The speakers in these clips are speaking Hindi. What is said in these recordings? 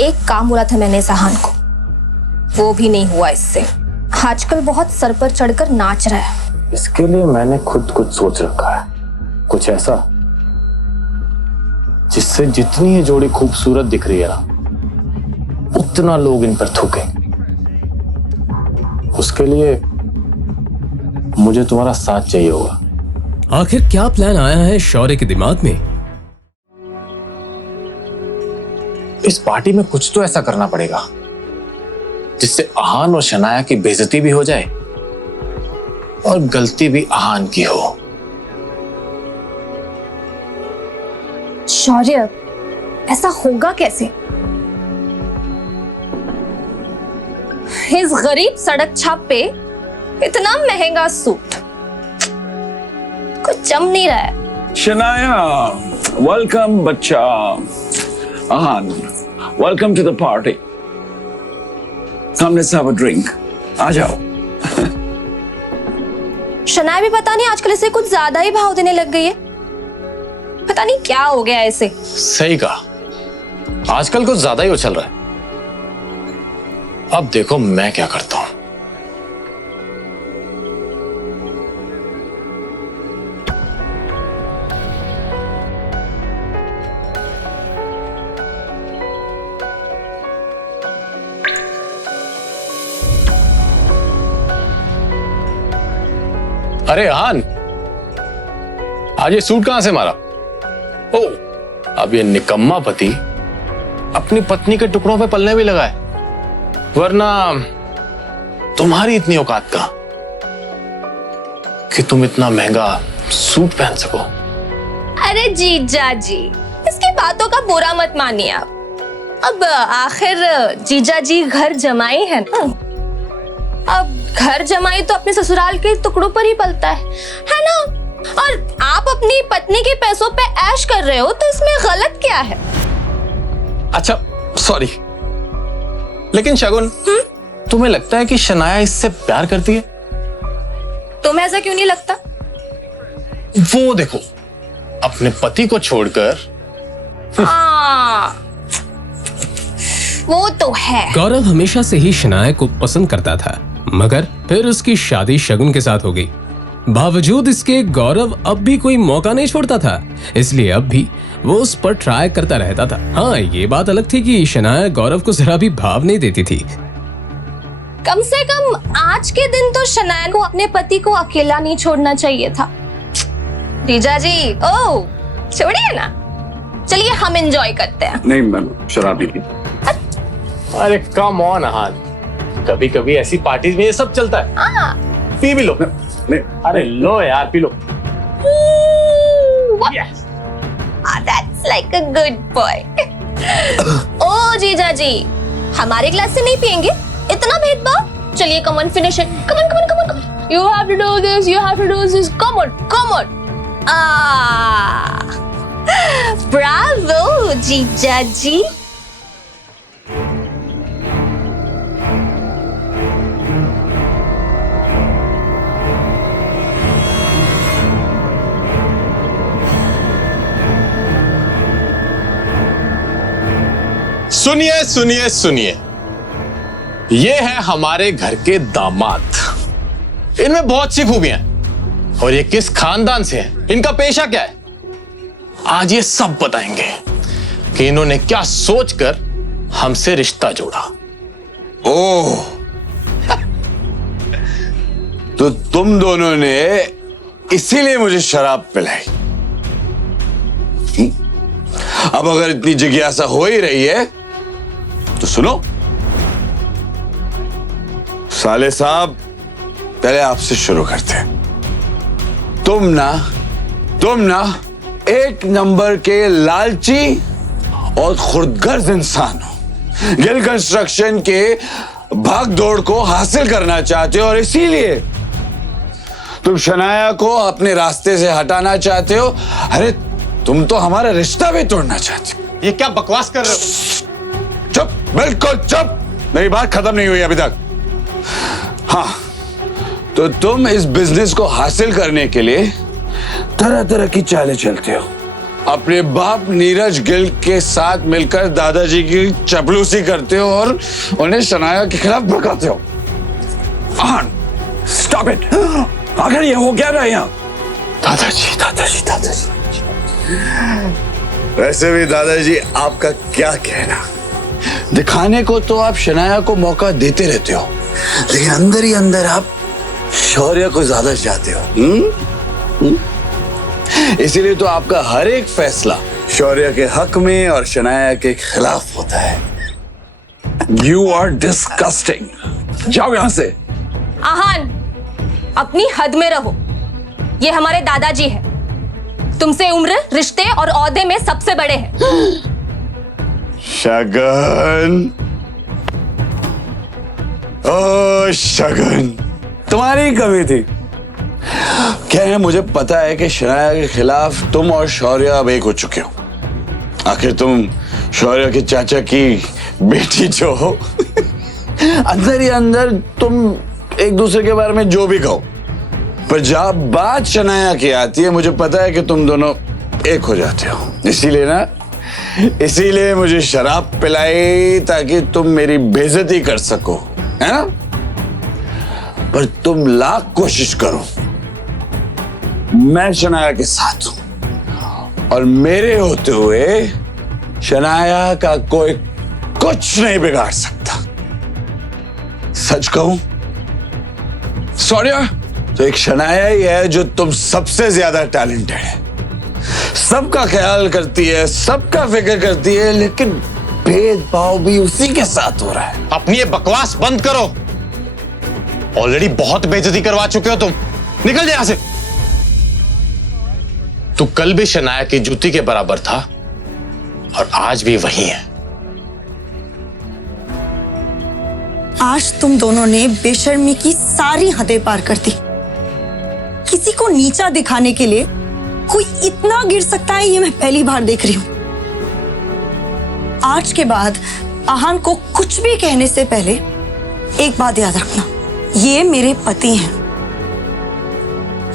एक काम बोला था मैंने जहान को, वो भी नहीं हुआ इससे। आजकल बहुत सर पर चढ़कर नाच रहा है। इसके लिए मैंने खुद कुछ सोच रखा है, कुछ ऐसा जिससे जितनी ये जोड़ी खूबसूरत दिख रही है ना, उतना लोग इन पर थूके। उसके लिए मुझे तुम्हारा साथ चाहिए होगा। आखिर क्या प्लान आया है शौर्य के दिमाग में? इस पार्टी में कुछ तो ऐसा करना पड़ेगा जिससे आहान और शनाया की बेइज्जती भी हो जाए और गलती भी आहान की हो। शौर्य, ऐसा होगा कैसे? इस गरीब सड़क छाप पे इतना महंगा सूट कुछ जम नहीं रहा है। शनाया, वेलकम बच्चा। Aahan, welcome to the party. Come let's have a drink. आ जाओ। शनाया भी पता नहीं आजकल इसे कुछ ज्यादा ही भाव देने लग गई है। पता नहीं क्या हो गया ऐसे। सही कहा, आजकल कुछ ज्यादा ही उछल रहा है। अब देखो मैं क्या करता हूं। अरे आहान, आज ये सूट कहां से मारा? ओ, अब ये निकम्मा पति अपनी पत्नी के टुकड़ों पे पलने भी लगा है, वरना तुम्हारी इतनी औकात कहां कि तुम इतना महंगा सूट पहन सको। अरे जीजा जी, इसकी बातों का बुरा मत मानिए आप। अब आखिर जीजा जी घर जमाई है ना। अब घर जमाई तो अपने ससुराल के टुकड़ों पर ही पलता है ना? और आप अपनी पत्नी के पैसों पे ऐश कर रहे हो तो इसमें गलत क्या है? अच्छा सॉरी, लेकिन शगुन, तुम्हें लगता है कि शनाया इससे प्यार करती है? तुम्हें ऐसा क्यों नहीं लगता? वो देखो, अपने पति को छोड़कर। वो तो है। गौरव हमेशा से ही शनाया को पसंद करता था, मगर फिर उसकी शादी शगुन के साथ हो गई। बावजूद इसके गौरव अब भी कोई मौका नहीं छोड़ता था, इसलिए अब भी वो उस पर ट्राई करता रहता था। हाँ, ये बात अलग थी कि शनाया गौरव को जरा भी भाव नहीं देती थी। कम से कम आज के दिन तो शनाया को अपने पति को अकेला नहीं छोड़ना चाहिए था। जीजा जी, ओ छोड़िए ना, चलिए हम एंजॉय करते हैं। नहीं मैम, शराबी की। अरे कम ऑन आहान, कभी कभी ऐसी पार्टीज में ये सब चलता है। पी भी लो। नहीं, अरे लो यार, P low. Yes. That's like a good boy. ओ जीजा जी, हमारे ग्लास से नहीं पियेंगे? इतना भेदभाव? चलिए, come on, finish it. Come on, come on, come on, come on. You have to do this. You have to do this. Come on, come on. Bravo, जीजा जी. सुनिए सुनिए सुनिए, ये है हमारे घर के दामाद। इनमें बहुत सी खूबियां हैं और ये किस खानदान से है, इनका पेशा क्या है, आज ये सब बताएंगे कि इन्होंने क्या सोचकर हमसे रिश्ता जोड़ा। ओह, तो तुम दोनों ने इसीलिए मुझे शराब पिलाई। अब अगर इतनी जिज्ञासा हो ही रही है तो सुनो। साले साहब, पहले आपसे शुरू करते हैं। तुम ना एक नंबर के लालची और खुदगर्ज इंसान हो। गिल कंस्ट्रक्शन के भाग दौड़ को हासिल करना चाहते हो और इसीलिए तुम शनाया को अपने रास्ते से हटाना चाहते हो। अरे तुम तो हमारा रिश्ता भी तोड़ना चाहते हो। ये क्या बकवास कर रहे हो? चुप, बिल्कुल चुप, मेरी बात खत्म नहीं हुई अभी तक। हाँ, तो तुम इस बिजनेस को हासिल करने के लिए तरह तरह की चालें चलते हो। अपने बाप नीरज गिल के साथ मिलकर दादाजी की चपलूसी करते हो और उन्हें शनाया के खिलाफ भड़काते हो। आहान, स्टॉप इट। आखिर ये हो क्या रहा है यहाँ? दादाजी दादाजी दादाजी, वैसे भी दादाजी आपका क्या कहना, दिखाने को तो आप शनाया को मौका देते रहते हो, लेकिन अंदर ही अंदर आप शौर्य को ज्यादा चाहते हो। इसीलिए तो आपका हर एक फैसला शौर्य के हक में और शनाया के खिलाफ होता है। You are disgusting. जाओ यहाँ से। आहान, अपनी हद में रहो। ये हमारे दादाजी हैं। तुमसे उम्र, रिश्ते और औहदे में सबसे बड़े हैं। शगन, ओ शगन, तुम्हारी कमी थी। क्या है, मुझे पता है कि शनाया के खिलाफ तुम और शौर्य अब एक हो चुके हो। आखिर तुम शौर्य के चाचा की बेटी जो हो। अंदर ही अंदर तुम एक दूसरे के बारे में जो भी कहो, पर जब बात शनाया की आती है, मुझे पता है कि तुम दोनों एक हो जाते हो। इसीलिए मुझे शराब पिलाई ताकि तुम मेरी बेइज्जती कर सको, है ना? पर तुम लाख कोशिश करो, मैं शनाया के साथ हूं और मेरे होते हुए शनाया का कोई कुछ नहीं बिगाड़ सकता। सच कहूं, शौर्य, तो एक शनाया ही है जो तुम सबसे ज्यादा टैलेंटेड है, सबका ख्याल करती है, सबका फिक्र करती है, लेकिन भेदभाव भी उसी के साथ हो रहा है। अपनी ये बकवास बंद करो। ऑलरेडी बहुत बेइज्जती करवा चुके हो तुम। निकल जा यहां से। तू कल भी शनाया की जूती के बराबर था और आज भी वही है। आज तुम दोनों ने बेशर्मी की सारी हदें पार कर दी। किसी को नीचा दिखाने के लिए कोई इतना गिर सकता है, ये मैं पहली बार देख रही हूं। आज के बाद आहान को कुछ भी कहने से पहले एक बात याद रखना, ये मेरे पति हैं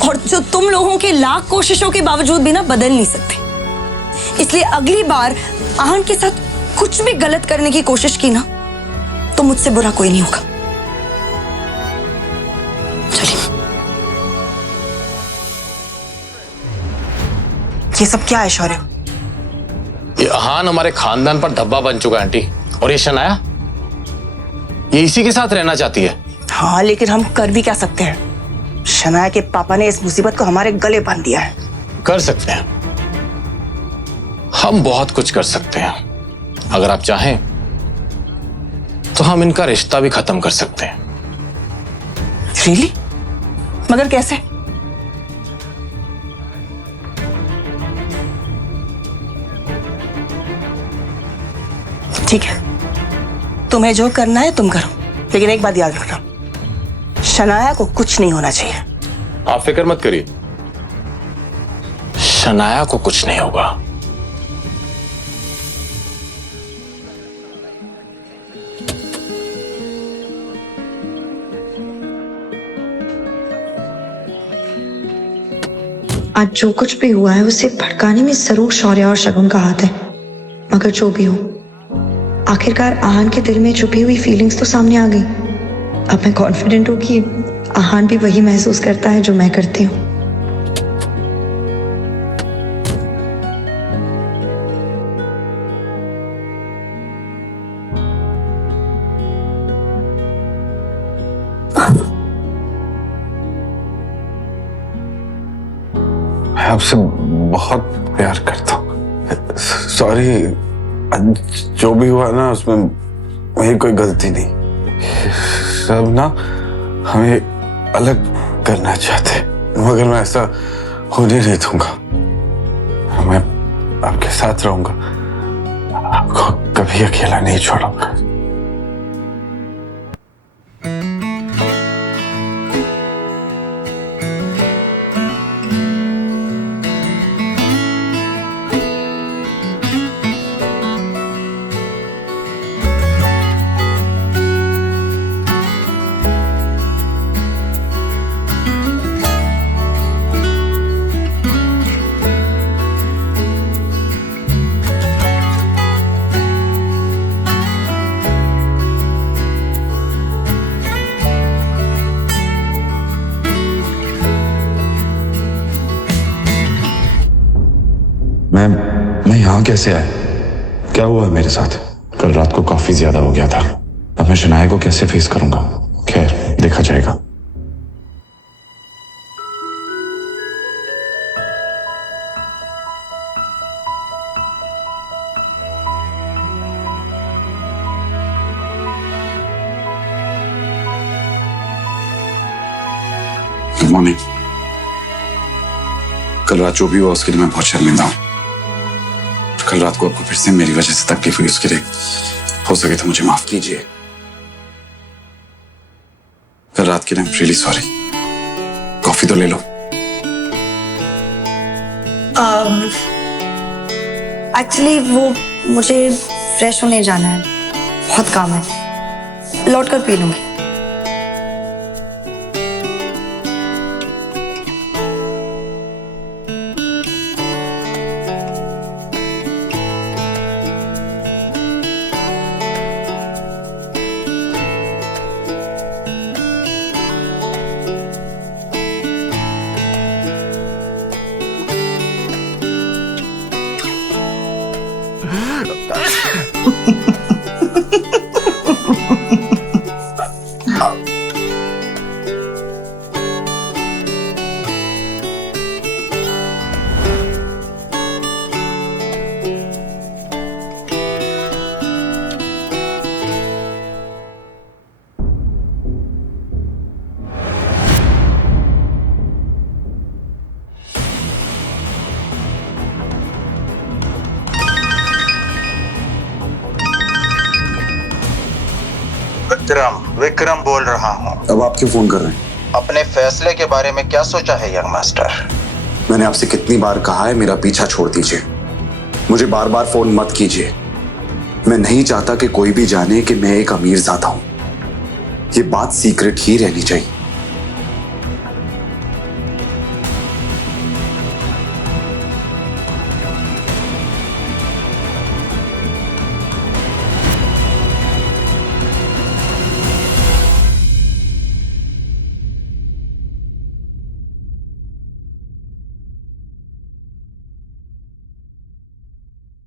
और जो तुम लोगों के लाख कोशिशों के बावजूद भी ना बदल नहीं सकते। इसलिए अगली बार आहान के साथ कुछ भी गलत करने की कोशिश की ना, तो मुझसे बुरा कोई नहीं होगा। चलिए। ये सब क्या है शौर्य? ये अहान हमारे खानदान पर धब्बा बन चुका है आंटी। और ये शनाया, ये इसी के साथ रहना चाहती है। हाँ, लेकिन हम कर भी क्या सकते हैं? शनाया के पापा ने इस मुसीबत को हमारे गले बांध दिया है। कर सकते हैं, हम बहुत कुछ कर सकते हैं। अगर आप चाहें तो हम इनका रिश्ता भी खत्म कर सकते हैं। रियली? मगर कैसे? ठीक है, तुम्हें जो करना है तुम करो, लेकिन एक बात याद रखना, शनाया को कुछ नहीं होना चाहिए। आप फिक्र मत करिए, शनाया को कुछ नहीं होगा। आज जो कुछ भी हुआ है उसे भड़काने में जरूर शौर्य और शगुन का हाथ है। मगर जो भी हो, आखिरकार आहान के दिल में छुपी हुई फीलिंग्स तो सामने आ गई। अब मैं कॉन्फिडेंट हूं कि आहान भी वही महसूस करता है जो मैं करती हूँ। मैं आपसे बहुत प्यार करता हूँ। सॉरी, जो भी हुआ ना उसमें मेरी कोई गलती नहीं। सब ना हमें अलग करना चाहते, मगर मैं ऐसा होने नहीं दूंगा। मैं आपके साथ रहूंगा, आपको कभी अकेला नहीं छोड़ूंगा। यहाँ कैसे आए? क्या हुआ है मेरे साथ? कल रात को काफी ज्यादा हो गया था। अब मैं शनाया को कैसे फेस करूंगा? खैर, देखा जाएगा। Good morning. कल रात जो भी हुआ उसके लिए मैं बहुत शर्मिंदा हूँ। कल रात को आपको फिर से मेरी वजह से तकलीफ हुई, उसके लिए हो सके तो मुझे माफ कीजिए। कल रात के लिए I am really sorry. Coffee तो ले लो। एक्चुअली वो मुझे फ्रेश होने जाना है, बहुत काम है, लौट कर पी लूंगी। विक्रम बोल रहा हूँ। अब आप क्यों फोन कर रहे हैं? अपने फैसले के बारे में क्या सोचा है यंग मास्टर? मैंने आपसे कितनी बार कहा है मेरा पीछा छोड़ दीजिए। मुझे बार बार फोन मत कीजिए। मैं नहीं चाहता कि कोई भी जाने कि मैं एक अमीर ज़ादा हूं। ये बात सीक्रेट ही रहनी चाहिए।